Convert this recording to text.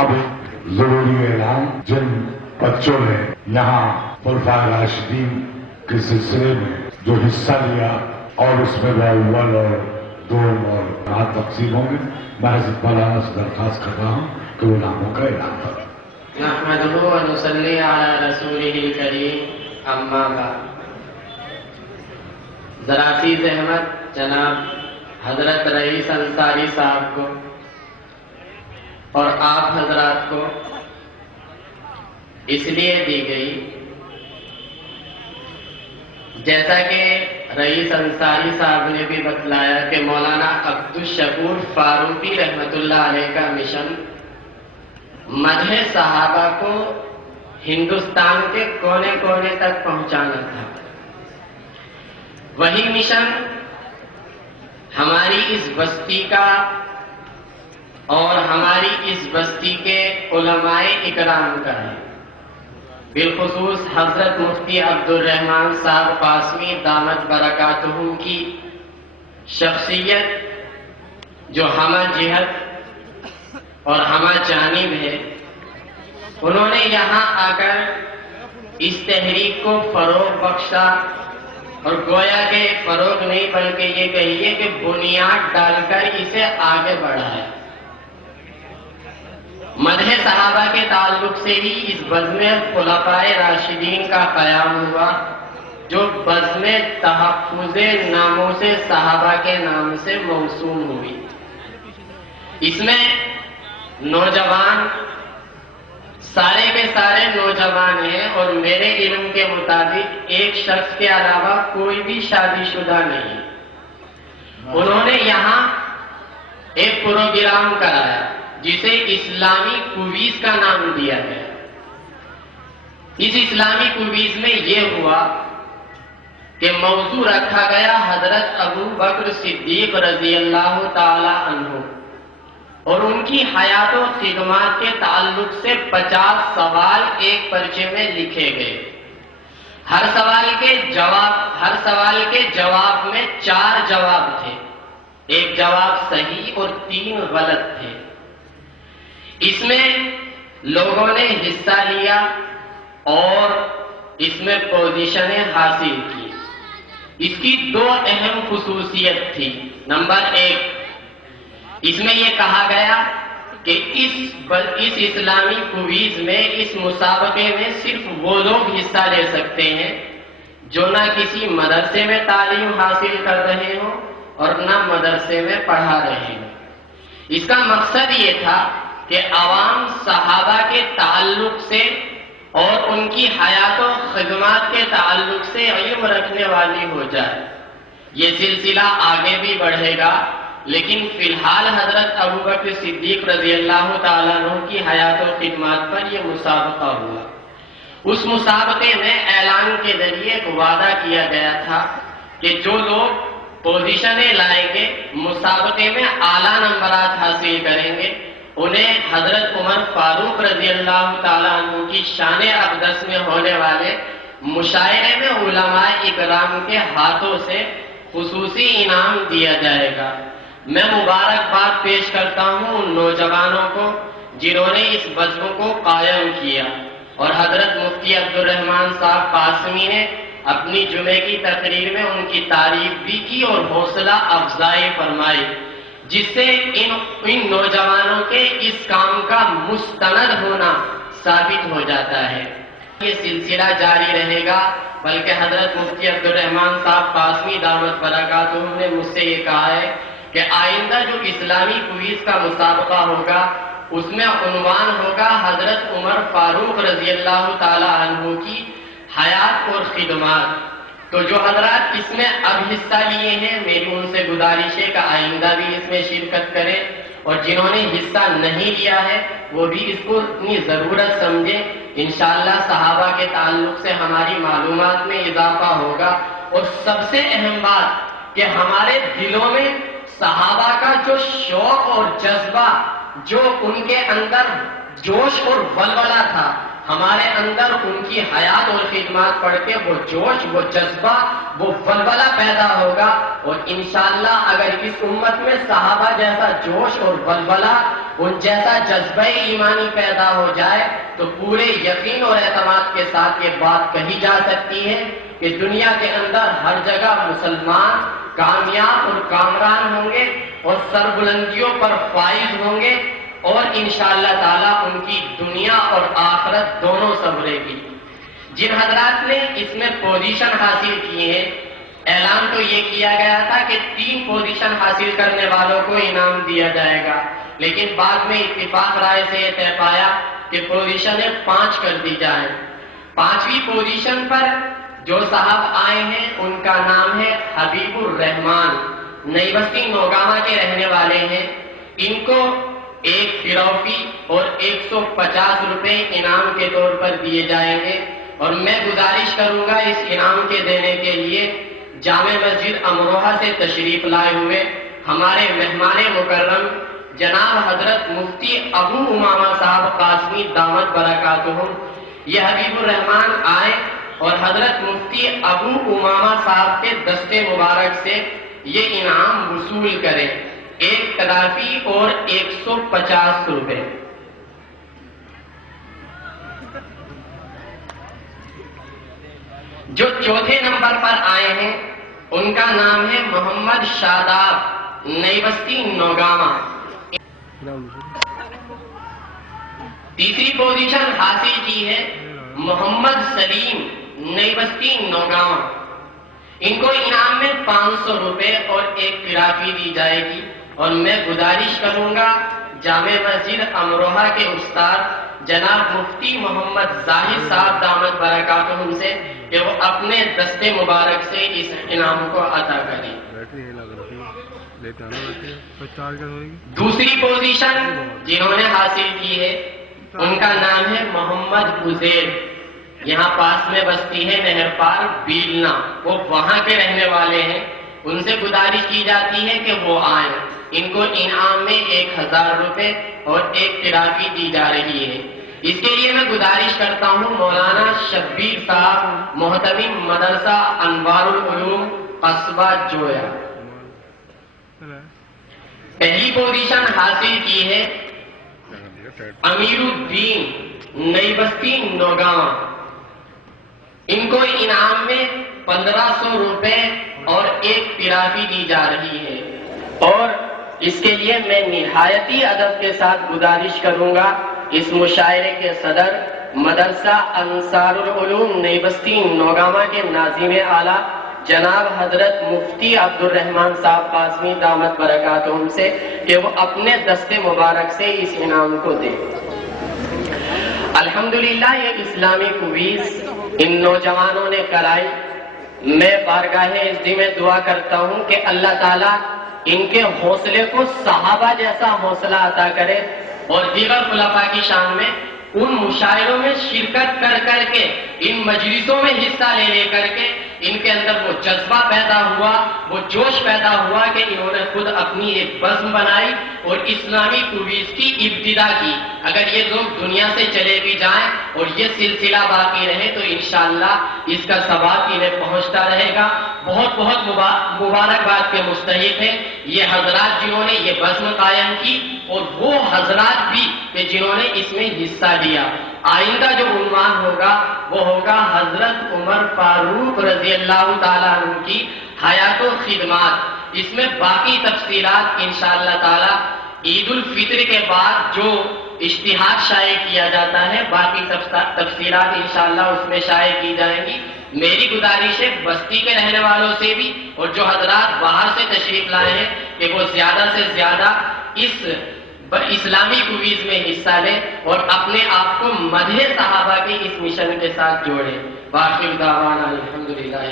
اب ضروری اعلان، جن بچوں نے یہاں خلفائے راشدین کے سلسلے میں جو حصہ لیا اور اس میں وہ اول اور دوم اور رات تقسیم ہوں گے، میں حضرت مولانا سے درخواست کر رہا ہوں کہ وہ ناموں کا اعلان کریں۔ نحمدہ و نصلی علی رسولہ الکریم، اما بعد۔ ذرا سی زحمت جناب حضرت رئیس انصاری صاحب کو اور آپ حضرات کو اس لیے دی گئی، جیسا کہ رئیس انصاری صاحب نے بھی بتلایا کہ مولانا عبدالشکور فاروقی رحمۃ اللہ علیہ کا مشن مدح صحابہ کو ہندوستان کے کونے کونے تک پہنچانا تھا۔ وہی مشن ہماری اس بستی کا اور ہماری اس بستی کے علماء اکرام کا ہے، بالخصوص حضرت مفتی عبدالرحمن صاحب قاسمی دامت برکاتہ کی شخصیت جو ہمہ جہت اور ہمہ جانب ہے۔ انہوں نے یہاں آ کر اس تحریک کو فروغ بخشا، اور گویا کہ فروغ نہیں بلکہ یہ کہیے کہ بنیاد ڈال کر اسے آگے بڑھایا۔ مدح صحابہ کے تعلق سے ہی اس بزم خلفائے راشدین کا قیام ہوا، جو بزم تحفظ ناموں سے صحابہ کے نام سے موسوم ہوئی۔ اس میں نوجوان سارے کے سارے نوجوان ہیں، اور میرے علم کے مطابق ایک شخص کے علاوہ کوئی بھی شادی شدہ نہیں۔ انہوں نے یہاں ایک پروگرام کرایا جسے اسلامی کویز کا نام دیا گیا۔ اس اسلامی کویز میں یہ ہوا کہ موضوع رکھا گیا حضرت ابو بکر صدیق رضی اللہ تعالی عنہ، اور ان کی حیات و خدمات کے تعلق سے 50 سوال ایک پرچے میں لکھے گئے۔ ہر سوال کے جواب میں 4 جواب تھے، ایک جواب صحیح اور 3 غلط تھے۔ اس میں لوگوں نے حصہ لیا اور اس میں پوزیشنیں حاصل کی۔ اس کی 2 اہم خصوصیت تھی۔ نمبر 1، اس میں یہ کہا گیا کہ اس اسلامی کویز میں، اس مسابقے میں صرف وہ لوگ حصہ لے سکتے ہیں جو نہ کسی مدرسے میں تعلیم حاصل کر رہے ہوں اور نہ مدرسے میں پڑھا رہے ہوں۔ اس کا مقصد یہ تھا کہ عوام صحابہ کے تعلق سے اور ان کی حیات و خدمات کے تعلق سے علم رکھنے والی ہو جائے۔ یہ سلسلہ آگے بھی بڑھے گا، لیکن فی الحال حضرت ابو بکر صدیق رضی اللہ تعالیٰ عنہ کی حیات و خدمات پر یہ مسابقہ ہوا۔ اس مسابقے میں اعلان کے ذریعے ایک وعدہ کیا گیا تھا کہ جو لوگ پوزیشنیں لائیں گے، مسابقے میں اعلیٰ نمبرات حاصل کریں گے، انہیں حضرت عمر فاروق رضی اللہ تعالیٰ عنہ کی شان اقدس میں ہونے والے مشاعرے میں علماء اکرام کے ہاتھوں سے خصوصی انعام دیا جائے گا۔ میں مبارکباد پیش کرتا ہوں ان نوجوانوں کو جنہوں نے اس بزم کو قائم کیا، اور حضرت مفتی عبدالرحمن صاحب قاسمی نے اپنی جمعے کی تقریر میں ان کی تعریف بھی کی اور حوصلہ افزائی فرمائی، جس سے ان نوجوانوں کے اس کام کا مستند ہونا ثابت ہو جاتا ہے۔ یہ سلسلہ جاری رہے گا، بلکہ حضرت مفتی عبدالرحمن صاحب قاسمی دامت برکاتہ نے مجھ سے یہ کہا ہے کہ آئندہ جو اسلامی کویز کا مسابقہ ہوگا، اس میں عنوان ہوگا حضرت عمر فاروق رضی اللہ تعالی عنہ کی حیات اور خدمات۔ تو جو حضرات اس میں اب حصہ لیے ہیں، میری ان سے گزارش ہے کہ آئندہ بھی اس میں شرکت کریں، اور جنہوں نے حصہ نہیں لیا ہے وہ بھی اس کو اتنی ضرورت سمجھیں۔ انشاءاللہ صحابہ کے تعلق سے ہماری معلومات میں اضافہ ہوگا، اور سب سے اہم بات کہ ہمارے دلوں میں صحابہ کا جو شوق اور جذبہ، جو ان کے اندر جوش اور ولولہ تھا، ہمارے اندر ان کی حیات اور خدمات پڑھ کے وہ جوش، وہ جذبہ، وہ ولولہ پیدا ہوگا، اور انشاءاللہ اگر اس امت میں صحابہ جیسا جوش اور ولولہ، ان جیسا جذبہ ایمانی پیدا ہو جائے تو پورے یقین اور اعتماد کے ساتھ یہ بات کہی جا سکتی ہے کہ دنیا کے اندر ہر جگہ مسلمان کامیاب اور کامران ہوں گے اور سربلندیوں پر فائز ہوں گے، اور انشاءاللہ تعالیٰ ان کی دنیا اور آخرت دونوں سنورے گی۔ جن حضرات نے اس میں پوزیشن حاصل کی ہے، اعلان تو یہ کیا گیا تھا کہ 3 پوزیشن حاصل کرنے والوں کو انعام دیا جائے گا، لیکن بعد میں اتفاق رائے سے یہ طے پایا کہ پوزیشنیں 5 کر دی جائیں۔ 5ویں پوزیشن پر جو صاحب آئے ہیں ان کا نام ہے حبیب الرحمان، نئی بستی نوگاما کے رہنے والے ہیں۔ ان کو 1 ٹرافی اور 150 روپے انعام کے طور پر دیے جائیں گے، اور میں گزارش کروں گا اس انعام کے دینے کے لیے جامع مسجد امروہہ سے تشریف لائے ہوئے ہمارے مہمان مکرم جناب حضرت مفتی ابو امامہ صاحب قاسمی دامت برکاتہم، یہ حبیب الرحمان آئے اور حضرت مفتی ابو امامہ صاحب کے دستے مبارک سے یہ انعام وصول کریں، 1 ٹرافی اور 150 روپے۔ جو چوتھے نمبر پر آئے ہیں ان کا نام ہے محمد شاداب، نئی بستی نوگاما۔ تیسری پوزیشن حاصل کی ہے محمد سلیم، نئی بستی نوگاما۔ ان کو انعام میں 500 روپے اور 1 ٹرافی دی جائے گی، اور میں گزارش کروں گا جامع مسجد امروہہ کے استاد جناب مفتی محمد ظاہر صاحب دامت برکاتہم سے کہ وہ اپنے دستے مبارک سے اس انعام کو عطا کریں۔ دوسری پوزیشن جنہوں نے حاصل کی ہے ان کا نام ہے محمد عزیر، یہاں پاس میں بستی ہے نہرپال بیلنا، وہ وہاں کے رہنے والے ہیں۔ ان سے گزارش کی جاتی ہے کہ وہ آئیں، ان کو انعام میں 1000 روپے اور 1 ٹرافی دی جا رہی ہے۔ اس کے لیے میں گزارش کرتا ہوں مولانا شبیر صاحب، محتمم مدرسہ انوار العلوم قصبہ جویا۔ پہلی پوزیشن حاصل کی ہے امیر الدین، نئی بستی نوگاما۔ ان کو انعام میں 1500 روپے اور 1 ٹرافی دی جا رہی ہے، اور اس کے لیے میں نہایتی ادب کے ساتھ گزارش کروں گا اس مشاعرے کے صدر مدرسہ انصار العلوم نئی بستی نوگاما کے ناظم اعلیٰ جناب حضرت مفتی عبد الرحمان صاحب قاسمی دامت برکاتہم سے کہ وہ اپنے دستے مبارک سے اس انعام کو دیں۔ الحمدللہ یہ اسلامی کویز ان نوجوانوں نے کرائی، میں بارگاہ عزت میں دعا کرتا ہوں کہ اللہ تعالیٰ ان کے حوصلے کو صحابہ جیسا حوصلہ عطا کرے، اور دیگر خلفاء کی شان میں ان مشاعروں میں شرکت کر کر کے، ان مجلسوں میں حصہ لے کر کے ان کے اندر وہ جذبہ پیدا ہوا، وہ جوش پیدا ہوا کہ انہوں نے خود اپنی ایک بزم بنائی اور اسلامی کویز کی ابتدا کی۔ اگر یہ لوگ دنیا سے چلے بھی جائیں اور یہ سلسلہ باقی رہے تو انشاءاللہ اس کا ثواب انہیں پہنچتا رہے گا۔ بہت بہت مبارکباد کے مستحق ہیں یہ حضرات جنہوں نے یہ بزم قائم کی، اور وہ حضرات بھی کہ جنہوں نے اس میں حصہ لیا۔ آئندہ جو عنوان ہوگا وہ ہوگا حضرت عمر فاروق رضی اللہ تعالیٰ عنہ کی حیات و خدمات۔ اس میں باقی تفصیلات انشاءاللہ تعالیٰ عید الفطر کے بعد جو اشتہار شائع کیا جاتا ہے، باقی تفصیلات انشاءاللہ اس میں شائع کی جائیں گی۔ میری گزارش ہے بستی کے رہنے والوں سے بھی اور جو حضرات باہر سے تشریف لائے ہیں کہ وہ زیادہ سے زیادہ اس اسلامی کویز میں حصہ لیں اور اپنے آپ کو مدح صحابہ کے اس مشن کے ساتھ جوڑیں۔ باقی دعوانا الحمدللہ۔